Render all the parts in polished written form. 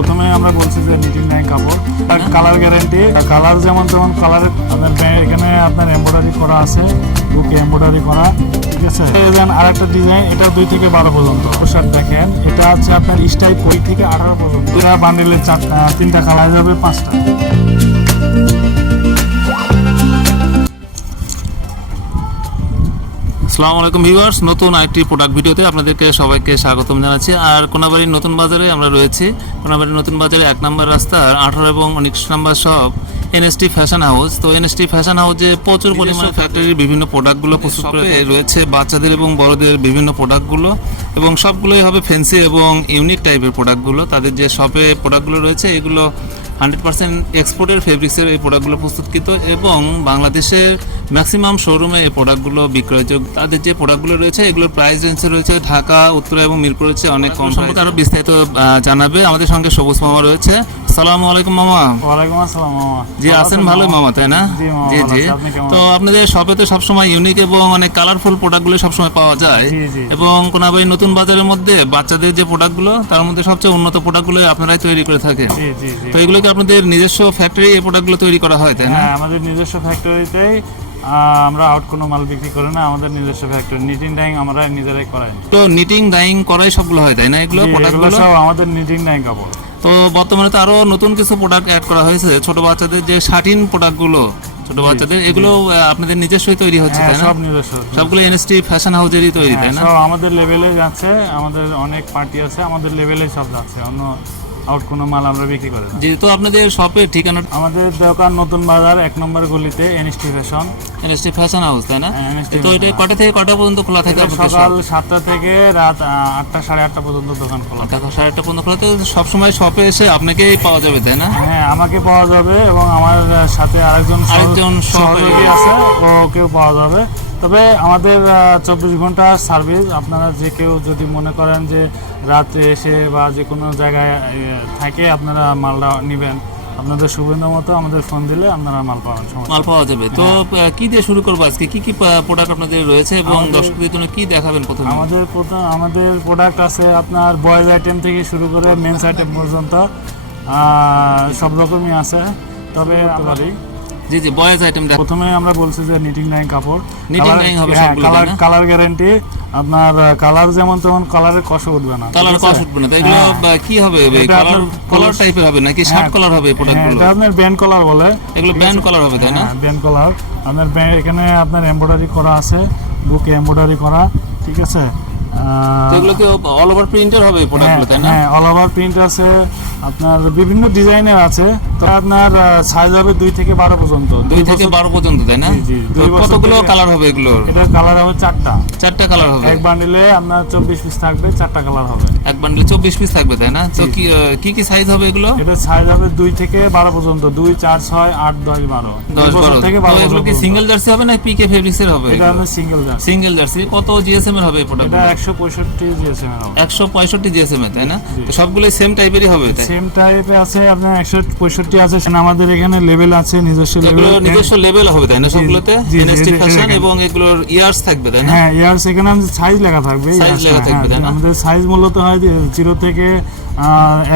প্রথমে আমরা বলছি যে নিটিং নাই কাপড় কালার গ্যারান্টি, কালার যেমন তেমন কালার আপনার এখানে আপনার এমব্রয়ডারি করা আছে, বুকে এমব্রয়ডারি করা, ঠিক আছে। আরেকটা ডিজাইন, এটা 2 থেকে 12 পর্যন্ত পোশাক দেখেন, এটা হচ্ছে আপনার স্টাইপ 2 থেকে 18 পর্যন্ত। এটা বান্ডেলের 3টা কালার যাবে 5টা। আসসালামু আলাইকুম ভিউয়ার্স, নতুন আরেকটি প্রোডাক্ট ভিডিওতে আপনাদেরকে সবাইকে স্বাগতম জানাচ্ছি। আর কোনাবাড়ির নতুন বাজারে আমরা রয়েছি। কোনাবাড়ির নতুন বাজারে 1 নম্বর রাস্তার 18 এবং 19 নম্বর শপ এনএসটি ফ্যাশন হাউস। তো এনএসটি ফ্যাশন হাউসে প্রচুর পরিমাণে ফ্যাক্টরির বিভিন্ন প্রোডাক্টগুলো প্রস্তুত করে রয়েছে, বাচ্চাদের এবং বড়দের বিভিন্ন প্রোডাক্টগুলো, এবং সবগুলোই হবে ফ্যান্সি এবং ইউনিক টাইপের প্রোডাক্টগুলো। তাদের যে শপে প্রোডাক্টগুলো রয়েছে এগুলো 100% এক্সপোর্টের ফেব্রিক্সের এই প্রোডাক্টগুলো প্রস্তুতকৃত, এবং বাংলাদেশের ম্যাক্সিমাম শোরুমে এই প্রোডাক্টগুলো বিক্রয়যোগ্য। তাদের যে প্রোডাক্টগুলো রয়েছে এগুলোর প্রাইস রেঞ্জে রয়েছে ঢাকা, উত্তরা এবং মিরপুর হচ্ছে অনেক কম। সম্পর্কে আরও বিস্তারিত জানাবে আমাদের সঙ্গে সবুজ মামা রয়েছে। আসসালামু আলাইকুম মামা। ওয়ালাইকুম আসসালাম মামা। জি আছেন ভালোই মামা, তাই না? জি জি। তো আপনাদের শপে তো সবসময় ইউনিক এবং অনেক কালারফুল প্রোডাক্টগুলো সবসময় পাওয়া যায়, এবং কোনাবাড়ি নতুন বাজারের মধ্যে বাচ্চাদের যে প্রোডাক্টগুলো তার মধ্যে সবচেয়ে উন্নত প্রোডাক্টগুলো আপনারাই তৈরি করে থাকেন। তো এগুলো কি আপনাদের নিজস্ব ফ্যাক্টরি এই প্রোডাক্টগুলো তৈরি করা হয়, তাই না? হ্যাঁ, আমাদের নিজস্ব ফ্যাক্টরিতেই। আমরা আউট কোনো মাল বিক্রি করি না, আমাদের নিজস্ব ফ্যাক্টরি। নিটিং ডাইং আমরা নিজেরাই করাই। তো নিটিং ডাইং করাই সবগুলো হয়, তাই না? এগুলো প্রোডাক্টগুলো সব আমাদের নিটিং ডাইং কাপড়। তো বর্তমানে তো আরো নতুন কিছু প্রোডাক্ট অ্যাড করা হয়েছে, ছোট বাচ্চাদের যে শাটিন প্রোডাক্টগুলো, ছোট বাচ্চাদের এগুলো আপনাদের নিজস্বই তৈরি হচ্ছে, তাই না? সব নিজস্ব, সবগুলো এনএসটি ফ্যাশন হাউসেরই তৈরি, তাই না? সব আমাদের লেভেলে যাচ্ছে, আমাদের অনেক পার্টি আছে, আমাদের লেভেলে সব যাচ্ছে, অন্য আউট কোনো মাল আমরা বিক্রি করি না। যেহেতু আপনাদের শপের ঠিকানা, আমাদের দোকান নতুন বাজার 1 নম্বর গলিতে এনএসটি ফ্যাশন হাউস, তাই না? তো এটা কটা থেকে কটা পর্যন্ত খোলা থাকে? সকাল 7টা থেকে রাত 8টা 8:30 পর্যন্ত দোকান খোলা থাকে। 8:30 পর্যন্ত খোলা। তো সবসময় শপে এসে আপনাকেই পাওয়া যাবে, তাই না? হ্যাঁ, আমাকে পাওয়া যাবে, এবং আমার সাথে আরেকজন সহযোগী আছে, ওকেও পাওয়া যাবে। তবে আমাদের 24 ঘন্টা সার্ভিস। আপনারা যে কেউ যদি মনে করেন যে রাতে এসে বা যে কোনো জায়গায় থাকে আপনারা মালটা নেবেন, আপনাদের সুবিধা মতো আমাদের ফোন দিলে আপনারা মাল পাওয়া যাবে। তো কি দিয়ে শুরু করবো আজকে? কি কি প্রোডাক্ট আপনাদের রয়েছে এবং দর্শকদের জন্য কি দেখাবেন প্রথমে? আমাদের প্রোডাক্ট আছে আপনার বয়েজ আইটেম থেকে শুরু করে মেন্স আইটেম পর্যন্ত সব রকমই আছে। তবে জি জি, বয়েজ আইটেম। প্রথমে আমরা বলছি যে নিটিং ডাইং কাপড়, নিটিং ডাইং হবে সবগুলো, কালার গ্যারান্টি। আপনার কালার যেমন তেমন কালারের কষ্ট উঠবে না, কালার কষ্ট উঠবে না। তো এগুলো কি হবে? কালার টাইপের হবে নাকি শার্ট কালার হবে এই প্রোডাক্টগুলো? এটা আপনার ব্যান্ড কালার বলে, এগুলো ব্যান্ড কালার হবে, তাই না? Band colour. আপনার এখানে আপনার এমব্রয়ডারি করা আছে, বুকে এমব্রয়ডারি করা, ঠিক আছে। তো এগুলো কি অল ওভার প্রিন্টার হবে এই প্রোডাক্টগুলো, তাই না? হ্যাঁ, অল ওভার প্রিন্ট আছে, আপনার বিভিন্ন ডিজাইনের আছে। তো আপনার সাইজ হবে 2 থেকে 12 পর্যন্ত। 2 থেকে 12 পর্যন্ত, তাই না? জি। কতগুলো কালার হবে এগুলোর? এটা কালার হবে 4টা কালার হবে। এক বান্ডিলে আপনার 24 পিস থাকবে, 4টা কালার হবে। এক বান্ডিলে 24 পিস থাকবে, তাই না? তো কি কি সাইজ হবে এগুলো? এটা সাইজ হবে 2 থেকে 12 পর্যন্ত। 2, 4, 6, 8, 10, 12। 10, 12 থেকে 12। এগুলো কি সিঙ্গেল জার্সি হবে না পিকে ফেব্রিক্সের হবে? এটা হবে সিঙ্গেল জার্সি। কত জিএসএম এর হবে এই প্রোডাক্ট? এটা 165 জিএসএম এর হবে। 165 জিএসএম এর, তাই না? তো সবগুলোই সেম টাইপেরই হবে, তাই? সেম টাইপে আছে, আপনার 165 আছে। আমাদের এখানে লেভেল আছে, নিজস্ব লেভেল হবে, তাই না? সবগুলোতে এনএসটি ফ্যাশন, এবং এগুলোর ইয়ার্স থাকবে, তাই না? হ্যাঁ, ইয়ার্স। এখানে সাইজ লেখা থাকবে, তাই না? আমাদের সাইজ মূলত হয় 0 থেকে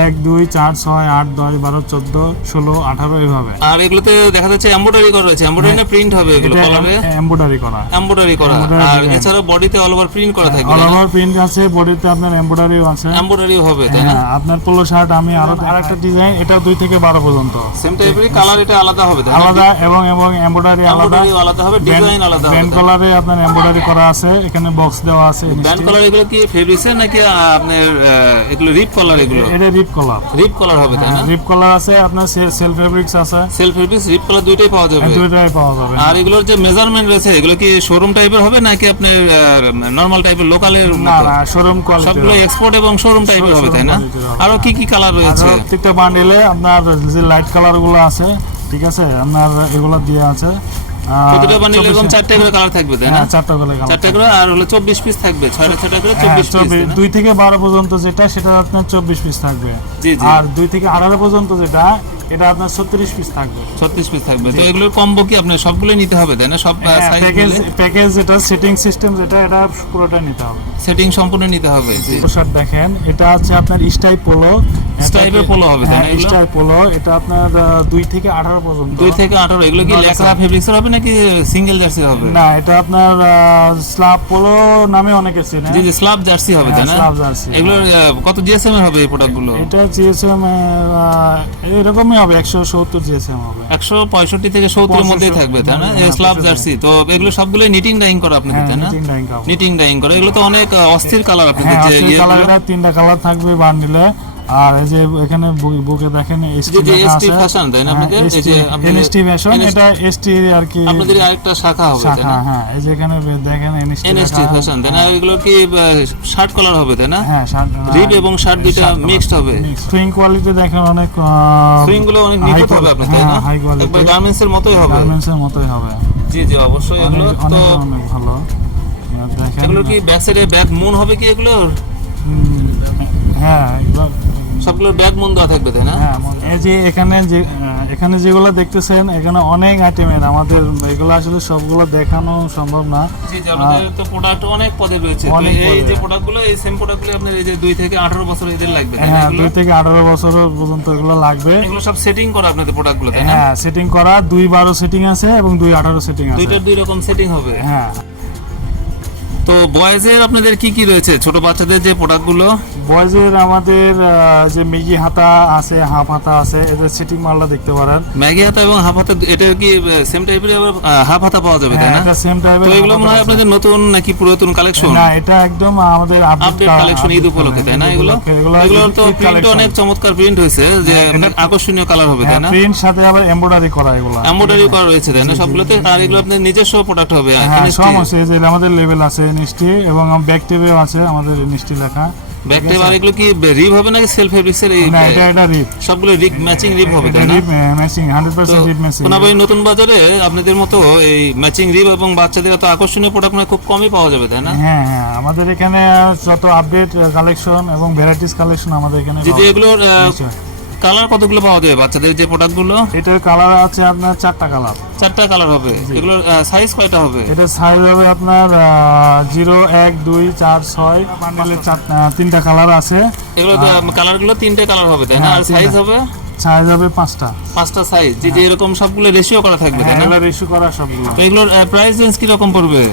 1, 2, 4, 6, 8, 10, 12, 14, 16, 18 এইভাবে। আর এগুলোতে দেখা যাচ্ছে এমব্রয়ডারি করা রয়েছে। এমব্রয়ডারি না প্রিন্ট হবে এগুলো? কলারে এমব্রয়ডারি করা। আর এছাড়া বডিতে অল ওভার প্রিন্ট করা থাকবে। অল ওভার প্রিন্ট আছে, বডিতে আপনার এমব্রয়ডারিও আছে। এমব্রয়ডারিও হবে, তাই না? আপনার পোলো শার্ট আমি আরেকটা ডিজাইন, এটা 2 থেকে 12 পর্যন্ত। সেম টাইপেরই কালার, এটা আলাদা হবে, তাই না? আলাদা, এবং এমব্রয়ডারি আলাদা হবে, ডিজাইন আলাদা হবে। ব্যান্ড কলারে আপনার এমব্রয়ডারি করা আছে, এখানে বক্স দেওয়া আছে। ব্যান্ড কলার এগুলো কি ফেব্রিক্সের নাকি আপনার এগুলো রিপ কলার? এগুলো এটা রিপ কলার হবে, তাই না? রিপ কলার আছে, আপনার সেলফ ফেব্রিক্স আছে। সেলফ ফেব্রিক্স, রিপ কলার দুইটাই পাওয়া যাবে। আর এগুলোর যে মেজারমেন্ট রয়েছে এগুলো কি শোরুম টাইপের হবে নাকি আপনার নরমাল টাইপের লোকালের? না, শোরুম কোয়ালিটি। সবগুলো এক্সপোর্ট এবং শোরুম টাইপের হবে, তাই না? আরো কি কি কালার রয়েছে? প্রত্যেকটা বান্ডেলে আপনার যে লাইট কালার গুলো আছে, ঠিক আছে, আপনার এগুলো দিয়ে আছে। প্রতিটা বান্ডেলে এরকম 4টা করে কালার থাকবে, তাই না? 4টা করে। আর হলো 24 পিস থাকবে, 6টা করে 24 পিস। 2 থেকে 12 পর্যন্ত যেটা, সেটা আপনার 24 পিস থাকবে। জি জি। আর 2 থেকে 18 পর্যন্ত যেটা, এটা আপনার 36 পিস থাকবে। 36 পিস থাকবে। তো এগুলোর কম্বো কি আপনার সবগুলো নিতে হবে তাই না? সব সাইজ প্যাকেজ যেটা সেটিং সিস্টেম যেটা এটা পুরোটা নিতে হবে, সেটিং সম্পূর্ণ নিতে হবে। পোশাক দেখেন, এটা আছে আপনার স্টাইল পোলো, স্টাইপের পোলো হবে তাই না? এগুলো স্টাইল পোলো, এটা আপনার 2 থেকে 18 পর্যন্ত। 2 থেকে 18। এগুলো কি লেকরা ফেব্রিক্সের হবে নাকি সিঙ্গেল জার্সি হবে? না, এটা আপনার স্লাব পোলো নামে অনেকে চেনে। জি জি, স্লাব জার্সি হবে তাই না? Slub jersey. এগুলো কত জিএসএম এর হবে এই প্রোডাক্টগুলো? এটা জিএসএম এরকমই হবে, 170 জিএসএম হবে। 165 থেকে 70 এর মধ্যেই থাকবে তাই না? এই স্লাব জার্সি। তো এগুলো সবগুলো নিটিং ডাইং করা আপনাদের তাই না? নিটিং ডাইং করা। এগুলো তো অনেক অস্থির কালার আপনাদের, যে কালারটা 3টা কালার থাকবে বান্ডিলে। আর এই যে এখানে বুকে দেখেন এসটি ফ্যাশন তাই না আপনাদের? এই যে এনএসটি ফ্যাশন, এটা এসটি আর কি আপনাদের আরেকটা শাখা হবে তাই না? হ্যাঁ, এই যে এখানে দেখেন এনএসটি ফ্যাশন তাই না? এগুলো কি শার্ট কালার হবে তাই না? হ্যাঁ, রিব এবং শার্ট দুটো মিক্সড হবে। সুইং কোয়ালিটি দেখেন, অনেক সুইং গুলো অনেক নিখুঁত হবে আপনাদের তাই না? হাই কোয়ালিটি, একবার গার্মেন্টস এর মতোই হবে। গার্মেন্টস এর মতোই হবে। জি জি, অবশ্যই। এগুলো তো অনেক ভালো। দেখেন, এগুলো কি ব্যাক সাইডে ব্যাক মুন হবে কি এগুলো? হ্যাঁ, সবগুলো ব্যাক মুন দেওয়া থাকবে তাই না? হ্যাঁ, এই যে এখানে যেগুলো দেখতেছেন, এখানে অনেক আইটেমের, আমাদের এগুলো আসলে সবগুলো দেখানো সম্ভব না। জি জি, আমাদের তো প্রোডাক্ট অনেক পদে রয়েছে। তো এই যে প্রোডাক্টগুলো, এই সেম প্রোডাক্টগুলো আপনার এই যে 2 থেকে 18 বছর এদের লাগবে তাই না? হ্যাঁ, 2 থেকে 18 বছর পর্যন্ত এগুলো লাগবে। এগুলো সব সেটিং করা আপনাদের প্রোডাক্টগুলো তাই না? হ্যাঁ, সেটিং করা, 2-12 সেটিং আছে এবং 2-18 সেটিং আছে। দুইটার দুই রকম সেটিং হবে। হ্যাঁ। তো বয়েজের আপনাদের কি কি রয়েছে, ছোট বাচ্চাদের যে প্রোডাক্টগুলো? বয়েজের আমাদের যে মিগি হাতা আছে, হাফ হাতা আছে, এদের সেটিং মালটা দেখতে পারেন। ম্যাগি হাতা এবং হাফ হাতা, এটা কি সেম টাইপের আবার হাফ হাতা পাওয়া যাবে তাই না? এটা সেম টাইপের। তো এগুলো মনে হয় আপনাদের নতুন নাকি পুরাতন কালেকশন? না, এটা একদম আমাদের আপডেট কালেকশন, ঈদ উপলক্ষে তাই না? এগুলো তো প্রিন্ট অনেক চমৎকার প্রিন্ট হয়েছে, যে আকর্ষণীয় কালার হবে তাই না? প্রিন্ট সাথে আবার এমব্রয়ডারি করা, এগুলো এমব্রয়ডারি করা রয়েছে তাই না সবগুলোতে? আর এগুলো আপনাদের নিজস্ব প্রোডাক্ট হবে? হ্যাঁ, সব আছে। যে আমাদের লেভেল আছে এনএসটি, এবং ব্যাক টেপেও আছে আমাদের এনএসটি লেখা। Back tape. আর এগুলো কি রিব হবে নাকি সেলফ ফেব্রিক্সের? এই না, এটা রিব। সবগুলো রিব ম্যাচিং রিব হবে তাই না? Rib matching, 100% rib matching. Konabari নতুন বাজারে আপনাদের মতো এই ম্যাচিং রিব এবং বাচ্চাদের এত আকর্ষণীয় প্রোডাক্ট মানে খুব কমই পাওয়া যাবে তাই না? হ্যাঁ হ্যাঁ, আমাদের এখানে যত আপডেট কালেকশন এবং ভ্যারাইটিস কালেকশন আমাদের এখানে। যদি এগুলোর কালার কতগুলো পাওয়া যাবে বাচ্চাদের যে প্রোডাক্টগুলো? এটার কালার আছে আপনার 4টা কালার। 4টা কালার হবে। এগুলোর সাইজ কয়টা হবে? এটা সাইজ হবে আপনার 0, 1, 2, 4, 6 মানে 3টা কালার আছে। এগুলো কালারগুলো 3টে কালার হবে তাই না? আর সাইজ হবে? সাইজ হবে 5টা সাইজ। যে এরকম সবগুলো রেশিও করা থাকবে তাই না? এগুলো রেশিও করা সবগুলো। তো এগুলোর প্রাইস রেঞ্জ কি রকম পড়বে?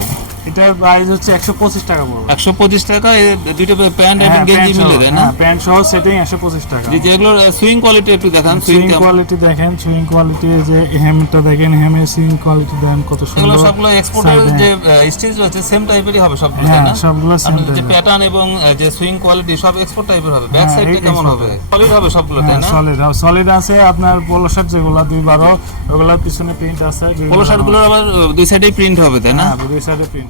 এটার প্রাইস হচ্ছে 125 টাকা পড়বে। 125 টাকা। এই দুইটা প্যান্ট এবং গেঞ্জি মিলে তাই না? প্যান্ট সহ সেটিং 125 টাকা। যে এগুলোর সুইং কোয়ালিটি একটু দেখান। সুইং কোয়ালিটি দেখেন, সুইং কোয়ালিটি, যে হেমটা দেখেন, হেমের সুইং কোয়ালিটি দেখেন কত সুন্দর। এগুলো সবগুলো এক্সপোর্টের যে স্টিচ রয়েছে সেম টাইপেরই হবে সবগুলো তাই না? সবগুলো সেম টাইপের। যে প্যাটার্ন এবং যে সুইং কোয়ালিটি সব এক্সপোর্ট টাইপের হবে। ব্যাক সাইডটা কেমন হবে? সলিড হবে সবগুলো তাই না? সলিড আছে। আপনার পোলো শার্ট যেগুলো 2-12, ওগুলোর পিছনে প্রিন্ট আছে। পোলো শার্টগুলোর আবার দুই সাইডেই প্রিন্ট হবে তাই না? হ্যাঁ, দুই সাইডে প্রিন্ট।